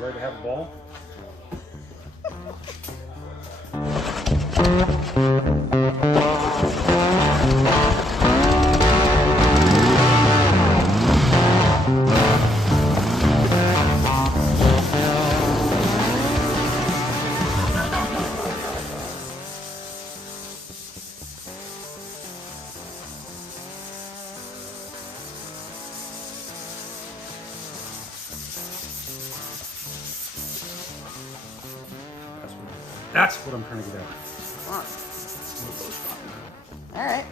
You ready to have a ball? That's what I'm trying to get at. All right.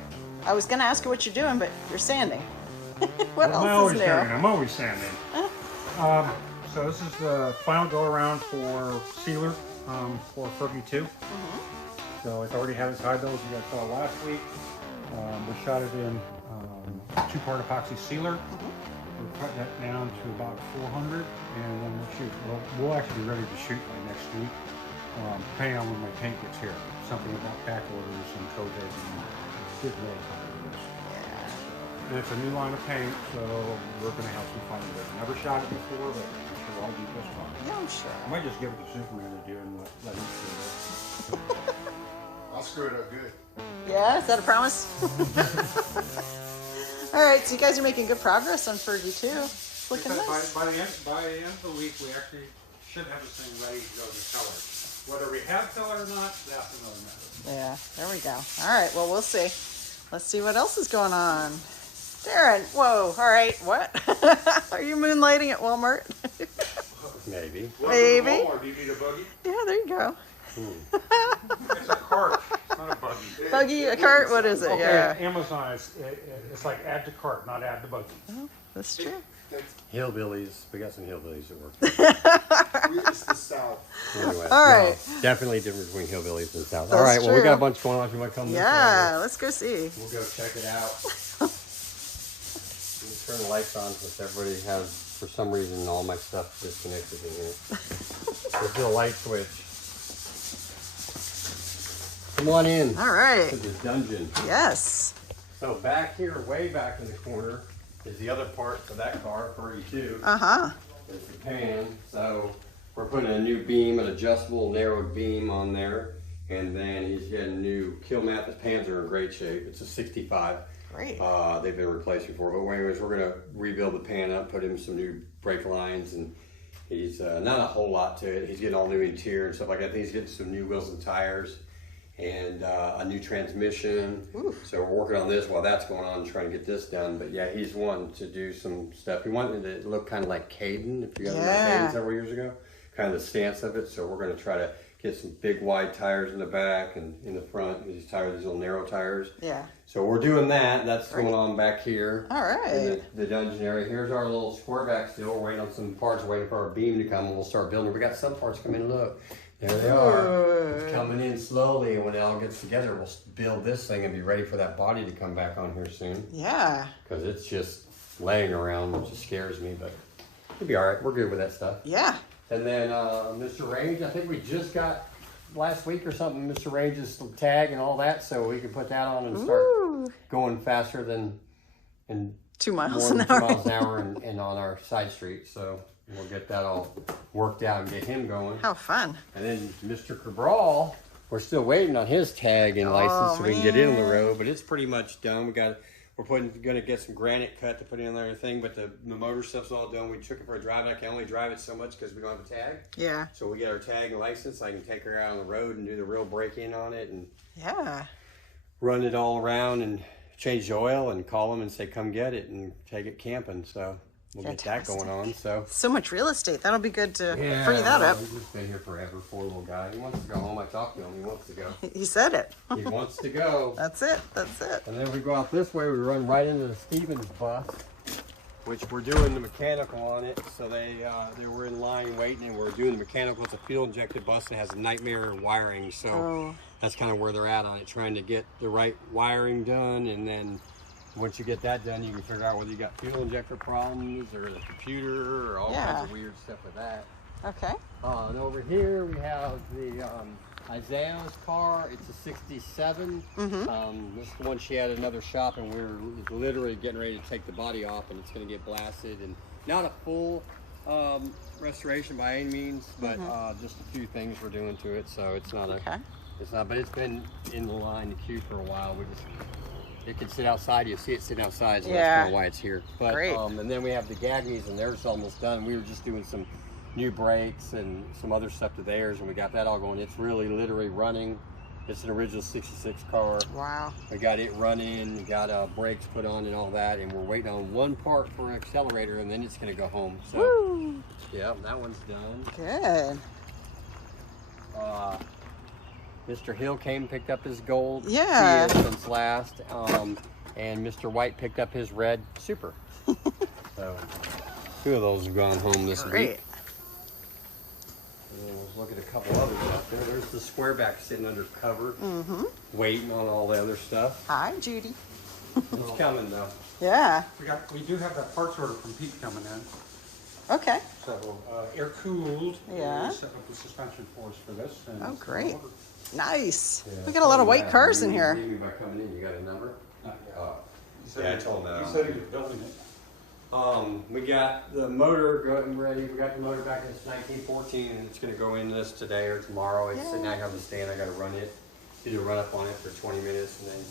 I was going to ask you what you're doing, but you're sanding. What I'm else is new? I'm always sanding. So this is the final go around for sealer for Fergie II. So it's already had its high bills. You guys saw last week. We shot it in 2-part epoxy sealer. We're cutting that down to about 400, and then we'll shoot. We'll actually be ready to shoot by next week. Depending on when my paint gets here. Something about back orders and COVID and getting really tired of this. Yeah. And it's a new line of paint, so we're going to have some fun with it. Never shot it before, but I'm sure I'll do just fine. Yeah, I'm sure. I might just give it to Superman to do and let him screw it up. I'll screw it up good. Yeah, is that a promise? All right, so you guys are making good progress on Fergie II. Looking nice. By the end of the week, we actually should have this thing ready to go to color. Whether we have color or not, that's another matter. Yeah, there we go. All right, well, we'll see. Let's see what else is going on. Darren, whoa, all right, what? Are you moonlighting at Walmart? Maybe. Maybe. Walmart, do you need a buggy? Yeah, there you go. It's a cart, not a buggy. Buggy, a cart, what is it? Okay, Yeah. Amazon, it's like add to cart, not add to buggy. Oh, that's true. Hillbillies. We got some hillbillies at work. It's the South. Anyway, All right. no, definitely difference between hillbillies and south. That's All right, well, we true. got a bunch going on. If you want to come Yeah, let's go see. this way, we'll go check it out. We'll turn the lights on since everybody has, for some reason, all my stuff disconnected in here. There's the light switch. Come on in. All right. To the dungeon. Yes. So back here, way back in the corner, is the other part of that car, Fergie II. Uh-huh. There's the pan. So we're putting a new beam, an adjustable narrowed beam on there. And then he's got a new kill mat. The pans are in great shape. It's a 65. Great. They've been replaced before. But anyways, we're going to rebuild the pan up, put in some new brake lines. And he's not a whole lot to it. He's getting all new interior and stuff like that. I think he's getting some new wheels and tires. And a new transmission. Ooh. So we're working on this while that's going on, trying to get this done. But yeah, he's wanting to do some stuff. He wanted it to look kind of like Caden, if you guys remember Caden several years ago. Kind of the stance of it. So we're going to try to get some big wide tires in the back and in the front. These tires, these little narrow tires. Yeah. So we're doing that. That's going on back here. All right. In the dungeon area. Here's our little squareback still. We're waiting on some parts, waiting for our beam to come, and we'll start building. We got some parts coming in. Look. There they are. It's coming in slowly, and when it all gets together, we'll build this thing and be ready for that body to come back on here soon. Yeah. Because it's just laying around, which just scares me, but it'll be all right. We're good with that stuff. Yeah. And then Mr. Range, I think we just got last week or something, Mr. Range's tag and all that, so we can put that on and start going faster than 2 miles more an than 2 hour. miles an hour and on our side street. So we'll get that all worked out and get him going. How fun. And then Mr. Cabral, we're still waiting on his tag and license so we can get in on the road, but it's pretty much done. We're gonna get some granite cut to put in there and everything, but the motor stuff's all done. We took it for a drive. I can only drive it so much because we don't have a tag. Yeah. So we get our tag and license. I can take her out on the road and do the real break-in on it and Yeah. run it all around and change the oil and call them and say, come get it and take it camping. So we'll get that going on. So much real estate. That'll be good to Yeah, free that up. He's just been here forever, poor little guy. He wants to go home. I talked to him. He wants to go. He said it. He wants to go. That's it. That's it. And then we go out this way, we run right into the Stevens bus, which we're doing the mechanical on it. So they were in line waiting, and we're doing the mechanical. It's a fuel-injected bus that has nightmare wiring. So that's kind of where they're at on it, trying to get the right wiring done. And then once you get that done, you can figure out whether you got fuel injector problems or the computer or all kinds of weird stuff with that. Okay. And over here we have the Isayo's car. It's a 67. This is the one she had at another shop, and we're literally getting ready to take the body off, and it's going to get blasted. And not a full restoration by any means, but just a few things we're doing to it, so it's not but it's been in the line, the queue for a while. It can sit outside, you see it sitting outside, so that's kind of why it's here. But and then we have the Gagnes, and theirs almost done. We were just doing some new brakes and some other stuff to theirs, and we got that all going. It's really literally running. It's an original 66 car. Wow. We got it running, got brakes put on and all that, and we're waiting on one part for an accelerator, and then it's going to go home. So, woo. Yeah, that one's done. Good. Mr. Hill came and picked up his gold Yeah. Kia since last, and Mr. White picked up his red Super. So, two of those have gone home this Great. week. Let's look at a couple others out there. There's the Squareback sitting under cover, waiting on all the other stuff. Hi, Judy. It's coming though. Yeah. We do have that parts order from Pete coming in. Okay. So Airkooled Yeah. set up the suspension for us for this. And Oh, it's great. ordered. Nice. Yeah, We got a lot of white yeah, cars in you here. need me by coming in. You got a number? Not yet. He said Yeah, I he- told him that. He said he was building it. We got the motor getting ready. We got the motor back in 1914, and it's going to go in this today or tomorrow. It's sitting out on the stand. I got to run it, do a run up on it for 20 minutes, and then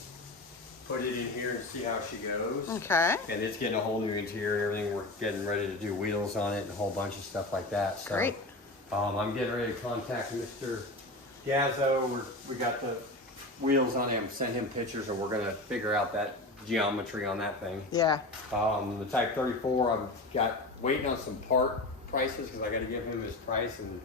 put it in here and see how she goes. Okay. And it's getting a whole new interior and everything. We're getting ready to do wheels on it and a whole bunch of stuff like that. So, Great. I'm getting ready to contact Mr. Gazzo. We got the wheels on him, send him pictures, and we're going to figure out that geometry on that thing. Yeah. The Type 34, I've got waiting on some part prices because I got to give him his price, and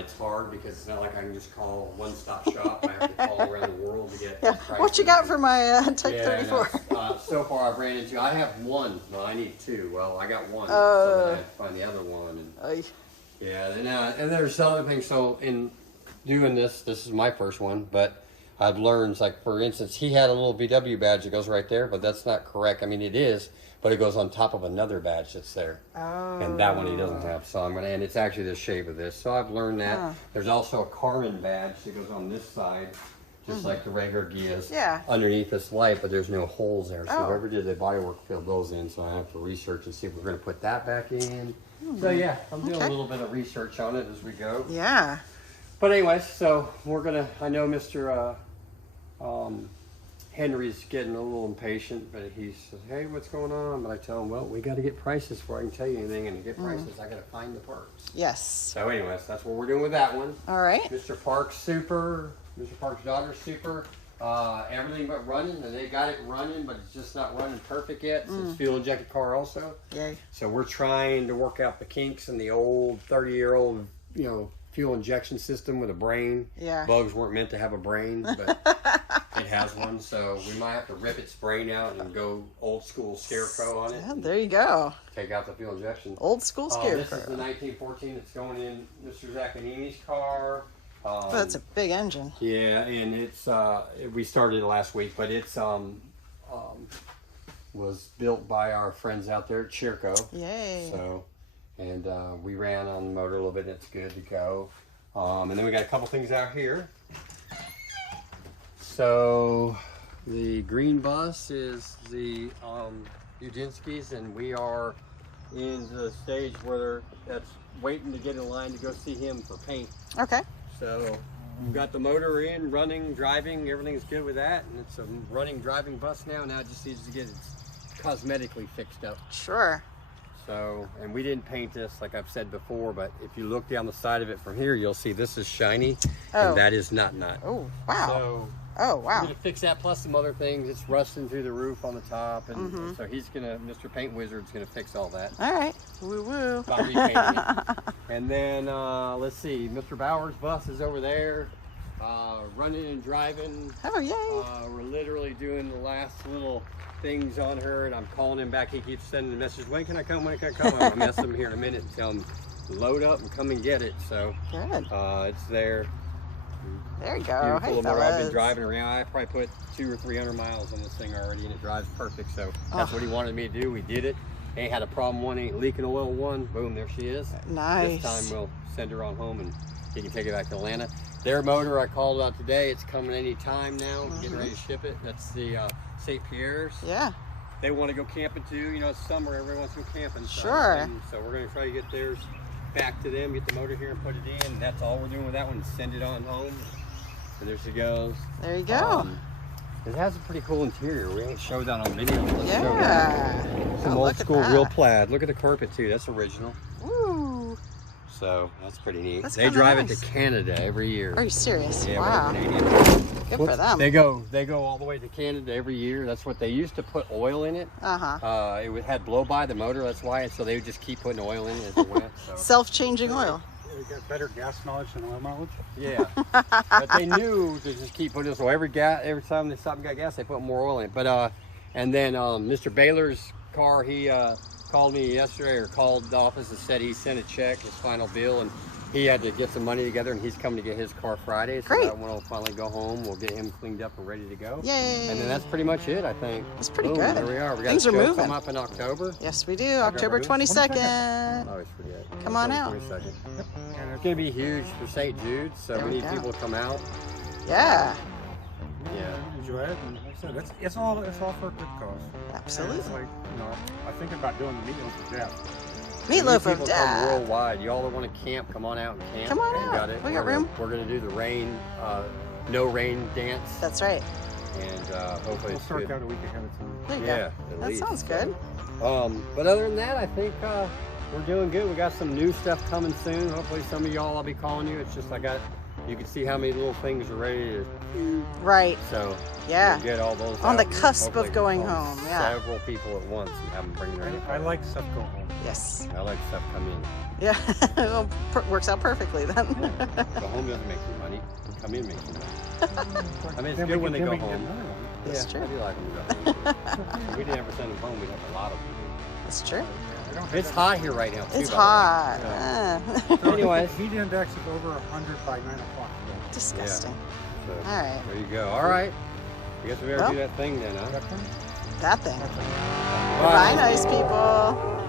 it's hard because it's not like I can just call one-stop shop. I have to call around the world to get Yeah. prices. What you got for my Type Yeah, 34? no, so far I've ran into, I have one. Well, I need two. Well, I got one, so then I have to find the other one. And Oy. yeah, and there's other things. So in doing this is my first one, but I've learned, like for instance, he had a little VW badge that goes right there, but that's not correct. I mean, it is, but it goes on top of another badge that's there. Oh. And that one he doesn't have, so I'm gonna, and it's actually the shape of this. So I've learned that. Huh. There's also a Carmen badge that goes on this side, just like the regular Ghias. Yeah. Underneath this light, but there's no holes there. So Oh. whoever did the body work filled those in, so I have to research and see if we're gonna put that back in. So yeah, I'm doing a little bit of research on it as we go. Yeah. But anyways, so we're gonna, I know Mr. Henry's getting a little impatient, but he says, hey, what's going on? But I tell him, well, we got to get prices before I can tell you anything, and to get prices, I got to find the parts. Yes. So anyways, that's what we're doing with that one. All right. Mr. Park's super, Mr. Park's daughter's super, everything but running, and they got it running, but it's just not running perfect yet. It's a fuel injected car also. Yay. So we're trying to work out the kinks in the old 30-year-old, fuel injection system with a brain. Yeah. Bugs weren't meant to have a brain, but it has one, so we might have to rip its brain out and go old school scarecrow on it. Yeah, there you go. Take out the fuel injection. Old school This is scarecrow. the 1914 that's going in Mr. Zaccanini's car. Oh, that's a big engine. Yeah, and it's we started it last week, but it's was built by our friends out there at Chirco. Yay. So, and we ran on the motor a little bit, and it's good to go. And then we got a couple things out here. So the green bus is the Yudinski's, and we are in the stage where that's waiting to get in line to go see him for paint. Okay. So we've got the motor in, running, driving, everything's good with that, and it's a running, driving bus now. Now it just needs to get it cosmetically fixed up. Sure. So, and we didn't paint this like I've said before, but if you look down the side of it from here, you'll see this is shiny, Oh. and that is not nut. Oh, wow. So Oh, we're wow. gonna fix that plus some other things. It's rusting through the roof on the top, and so he's gonna, Mr. Paint Wizard's gonna fix all that. All right. Woo woo. About repainting it. And then let's see, Mr. Bauer's bus is over there, running and driving. Oh, yay. We're literally doing the last little things on her, and I'm calling him back. He keeps sending a message, when can I come, when can I come? I'm gonna mess him here in a minute and tell him load up and come and get it. So Good. it's there. There you go. Beautiful Hey, little motor. I've been fellas. driving around. I probably put 200 or 300 miles on this thing already, and it drives perfect. So that's what he wanted me to do. We did it. Ain't had a problem. One ain't leaking oil. One, boom, there she is. Nice. This time we'll send her on home, and he can take it back to Atlanta. Their motor I called out today. It's coming any time now. Getting ready to ship it. That's the St. Pierre's. Yeah. they want to go camping too. You know, it's summer, everyone wants to go camping. Sure. And so we're going to try to get theirs back to them, get the motor here and put it in. That's all we're doing with that one, send it on home. And there she goes. There you go. It has a pretty cool interior. We haven't showed that on video. Let's show Yeah. that. Some Oh, old look at school that. real plaid. Look at the carpet too. That's original. Ooh. So that's pretty neat. That's They kinda drive nice. it to Canada every year. Are you serious? Yeah, Wow. we're Canadian. Good for them. They go all the way to Canada every year. That's what they used to put oil in it. Uh-huh. Had blow by the motor. That's why. So they would just keep putting oil in it as it went. So. Self-changing oil. You got better gas mileage than oil mileage? Yeah, but they knew to just keep putting this oil. Every time they stopped and got gas, they put more oil in it. But and then Mr. Baylor's car, he called me yesterday or called the office and said he sent a check, his final bill, and he had to get some money together, and he's coming to get his car Friday. So Great. that one will finally go home. We'll get him cleaned up and ready to go. Yay. And then that's pretty much it, I think. That's pretty Boom, good. There we are. We got Things a are show moving. come up in October. Yes, we do. October 22nd. I always forget. Come on out. 22nd. And it's going to be huge for St. Jude, so There we we need go. people to come out. Yeah, Yeah. Enjoy it. And like I said, it's all for a good cause. absolutely. It's like, you know, I'm thinking about doing the meatloaf of death. Meatloaf People of come death. worldwide. Y'all that want to camp, come on out and camp. Come on We out. got it. We got We're gonna- room. We're going to do the rain, no rain dance, That's right. and hopefully We'll it's start good. out a week ahead of time. There you Yeah, go. at That least. sounds good. But other than that, I think we're doing good. We got some new stuff coming soon. Hopefully some of y'all, I'll be calling you. It's just you can see how many little things are ready to, Right. so Yeah. we'll get all those On the out and cusp of hopefully going call home, yeah. Several people at once and have them bring their I like stuff go home. Yes. I like stuff come in. Yeah. Well, works out perfectly then. Go home doesn't make you money. Come in makes you money. I mean, it's Then good we when they can- go then we can home. get another one. That's Yeah, true. I do like them to go home. If we didn't ever send them home, we'd have a lot of them. That's true. I don't have It's that- hot here right now, too. It's by the way. hot. Yeah. Ah. Anyways. Heat index is over 100 by 9 o'clock. Disgusting. So, All right. there you go. All right. I guess we better Well. do that thing then, huh? That thing. Bye. Goodbye, nice people.